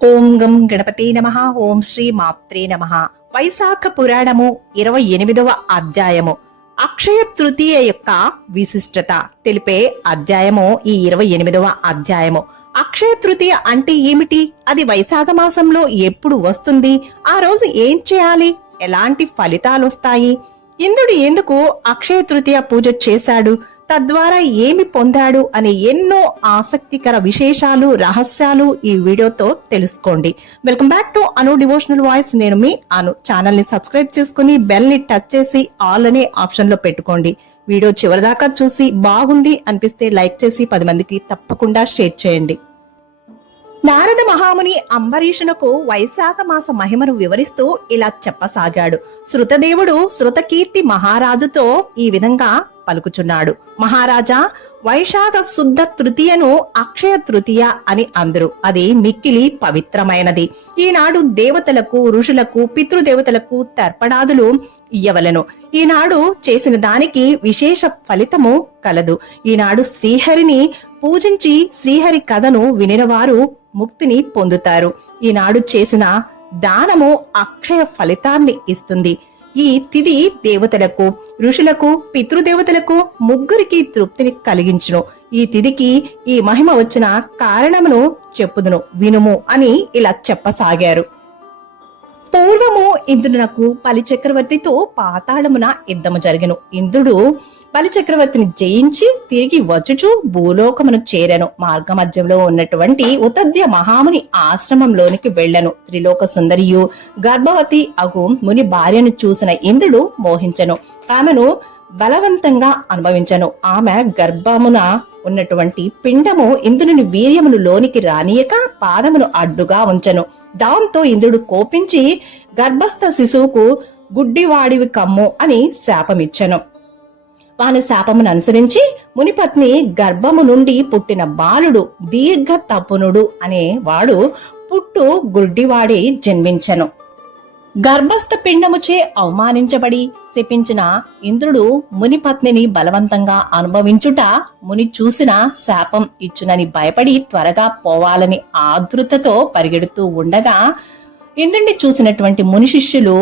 ఓం గం గణపతి నమః. ఓం శ్రీ మాత్రే నమః. వైశాఖ పురాణము 28వ అధ్యాయము అక్షయ తృతీయ యొక్క విశిష్టత తెలిపే అధ్యాయము ఈ 28వ అధ్యాయము. అక్షయ తృతీయ అంటే ఏమిటి? అది వైశాఖ మాసంలో ఎప్పుడు వస్తుంది? ఆ రోజు ఏం చేయాలి? ఎలాంటి ఫలితాలు వస్తాయి? ఇంద్రుడు ఎందుకు అక్షయ తృతీయ పూజ చేశాడు? తద్వారా ఏమి పొందాడు అనే ఎన్నో ఆసక్తికర విశేషాలు, రహస్యాలు ఈ వీడియోతో తెలుసుకోండి. Welcome back to Anu devotional voice. నేను మీ అను. ఛానల్ ని సబ్స్క్రైబ్ చేసుకుని బెల్ ని టచ్ చేసి ఆల్ అనే ఆప్షన్ లో పెట్టుకోండి. వీడియో చివరిదాకా చూసి బాగుంది అనిపిస్తే లైక్ చేసి 10 మందికి తప్పకుండా షేర్ చేయండి. నారద మహాముని అంబరీషునకు వైశాఖ మాస మహిమను వివరిస్తూ ఇలా చెప్పసాగాడు. శృతదేవుడు శృతకీర్తి మహారాజుతో ఈ విధంగా పలుకుచున్నాడు. మహారాజా, వైశాఖ శుద్ధ తృతీయను అక్షయ తృతీయ అని అందరు. అది మిక్కిలి పవిత్రమైనది. ఈనాడు దేవతలకు, ఋషులకు, పితృదేవతలకు తర్పణాదులు ఇయ్యవలను. ఈనాడు చేసిన దానికి విశేష ఫలితము కలదు. ఈనాడు శ్రీహరిని పూజించి శ్రీహరి కథను వినినవారు ముక్తిని పొందుతారు. ఈనాడు చేసిన దానము అక్షయ ఫలితాన్ని ఇస్తుంది. ఈ తిథి దేవతలకు, ఋషులకు, పితృదేవతలకు ముగ్గురికి తృప్తిని కలిగించును. ఈ తిథికి ఈ మహిమ వచ్చిన కారణమును చెప్పుదును, వినుము అని ఇలా చెప్పసాగారు. పూర్వము ఇంద్రునకు బలిచక్రవర్తితో పాతాళమున యుద్ధము జరిగెను. ఇంద్రుడు బలిచక్రవర్తిని జయించి తిరిగి వచ్చుచు భూలోకమును చేరెను. మార్గ మధ్యంలో ఉన్నటువంటి ఉతద్య మహాముని ఆశ్రమంలోనికి వెళ్లెను. త్రిలోక సుందరియు గర్భవతి అగు ముని భార్యను చూసిన ఇంద్రుడు మోహించెను. ఆమెను బలవంతంగా అనుభవించెను. ఆమె గర్భమున ఉన్నటువంటి పిండము ఇంద్రుని వీర్యమును లోనికి రానియక పాదమును అడ్డుగా ఉంచెను. దాంతో ఇంద్రుడు కోపించి గర్భస్థ శిశువుకు గుడ్డివాడివి కమ్ము అని శాపమిచ్చెను. వాని శాపమును అనుసరించి మునిపత్ని గర్భము నుండి పుట్టిన బాలుడు దీర్ఘ తపునుడు అనే వాడు పుట్టు గుడ్డివాడి జన్మించెను. గర్భస్థ పిండముచే అవమానించబడి శపించిన ఇంద్రుడు మునిపత్నిని బలవంతంగా అనుభవించుట ముని చూసిన శాపం ఇచ్చునని భయపడి త్వరగా పోవాలని ఆతృతతో పరిగెడుతూ ఉండగా ఇంద్రుడిని చూసినటువంటి ముని శిష్యులు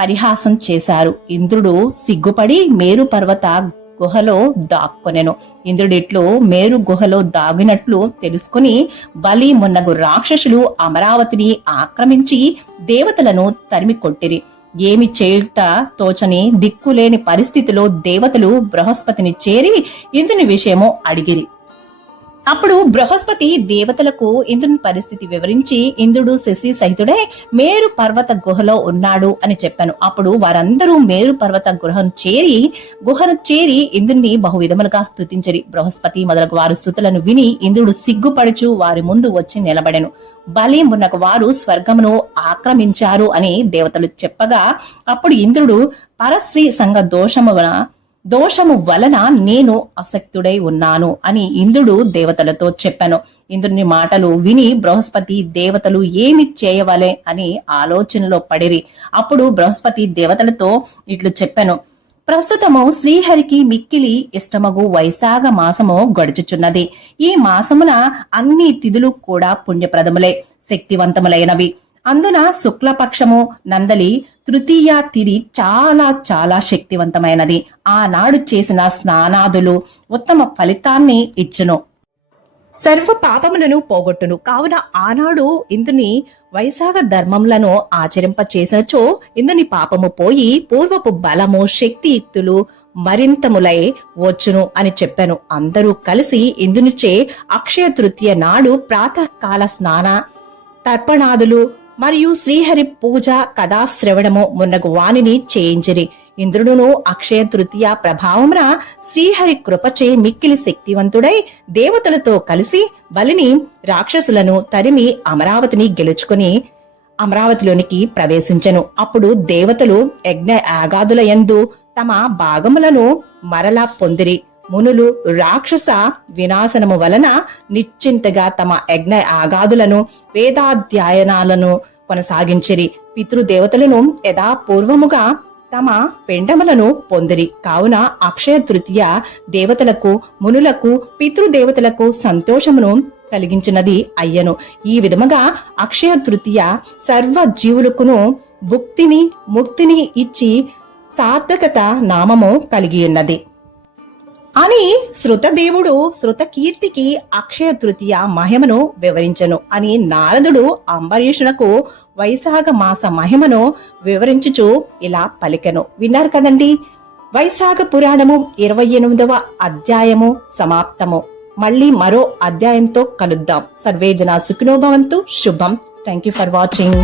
పరిహాసం చేశారు. ఇంద్రుడు సిగ్గుపడి మేరు పర్వత గుహలో దాక్కొనెను. ఇంద్రుడిట్లో మేరు గుహలో దాగినట్లు తెలుసుకుని బలి మున్నగు రాక్షసులు అమరావతిని ఆక్రమించి దేవతలను తరిమి కొట్టిరి. ఏమి చేయుట తోచని దిక్కులేని పరిస్థితిలో దేవతలు బృహస్పతిని చేరి ఇంద్రుని విషయము అడిగిరి. అప్పుడు బృహస్పతి దేవతలకు ఇంద్రుని పరిస్థితి వివరించి ఇంద్రుడు శశి సహితుడే మేరు పర్వత గుహలో ఉన్నాడు అని చెప్పాను. అప్పుడు వారందరూ మేరు పర్వత గుహను చేరి ఇంద్రుని బహువిధములుగా స్తుతించరి. బృహస్పతి మొదలగు వారు స్తుతులను విని ఇంద్రుడు సిగ్గుపడుచు వారి ముందు వచ్చి నిలబడెను. బలి మున్నగు వారు స్వర్గమును ఆక్రమించారు అని దేవతలు చెప్పగా అప్పుడు ఇంద్రుడు పరశ్రీ సంఘ దోషము వలన నేను అసక్తుడై ఉన్నాను అని ఇంద్రుడు దేవతలతో చెప్పాను. ఇంద్రుని మాటలు విని బృహస్పతి దేవతలు ఏమి చేయవలే అని ఆలోచనలో పడిరి. అప్పుడు బృహస్పతి దేవతలతో ఇట్లు చెప్పాను. ప్రస్తుతము శ్రీహరికి మిక్కిలి ఇష్టమగు వైశాఖ మాసము గడుచుచున్నది. ఈ మాసమున అన్ని తిథులు కూడా పుణ్యప్రదములే, శక్తివంతములైనవి. అందున శుక్లపక్షము నందలి తృతీయ తిథి చాలా చాలా శక్తివంతమైనది. ఆనాడు చేసిన స్నానాదులు ఉత్తమ ఫలితాన్ని ఇచ్చును, సర్వ పాపములను పోగొట్టును. కావున ఆనాడు ఇందుని వైశాఖ ధర్మములను ఆచరింప చేసినచో ఇందుని పాపము పోయి పూర్వపు బలము, శక్తియుక్తులు మరింతములై వచ్చును అని చెప్పాను. అందరూ కలిసి ఇందునిచే అక్షయ తృతీయ నాడు ప్రాతకాల స్నాన తర్పణాదులు మరియు శ్రీహరి పూజ కథాశ్రవణము మున్నగు వాణిని చేయించిరి. ఇంద్రుడును అక్షయ తృతీయ ప్రభావమున శ్రీహరి కృపచే మిక్కిలి శక్తివంతుడై దేవతలతో కలిసి బలిని రాక్షసులను తరిమి అమరావతిని గెలుచుకుని అమరావతిలోనికి ప్రవేశించెను. అప్పుడు దేవతలు యజ్ఞ యాగాదుల యందు తమ భాగములను మరలా పొందిరి. మునులు రాక్షస వినాశనము వలన నిశ్చింతగా తమ యజ్ఞ యాగాదులను, వేదాధ్యయనాలను కొనసాగించిరి. పితృదేవతలను యథాపూర్వముగా తమ పిండములను పొందిరి. కావున అక్షయ తృతీయ దేవతలకు, మునులకు, పితృదేవతలకు సంతోషమును కలిగించినది అయ్యను. ఈ విధముగా అక్షయ తృతీయ సర్వ జీవులకును ముక్తిని ఇచ్చి సార్థకత నామము కలిగి ఉన్నది అని శృతదేవుడు శృతకీర్తికి అక్షయ తృతీయ మహిమను వివరించను అని నారదుడు అంబరీషునకు వైశాఖ మాస మహిమను వివరించుచు ఇలా పలికెను. విన్నారు కదండి. వైశాఖ పురాణము 28వ అధ్యాయము సమాప్తము. మళ్ళీ మరో అధ్యాయంతో కలుద్దాం. సర్వే జనా సుఖినో భవంతు. శుభం. Thank you for watching.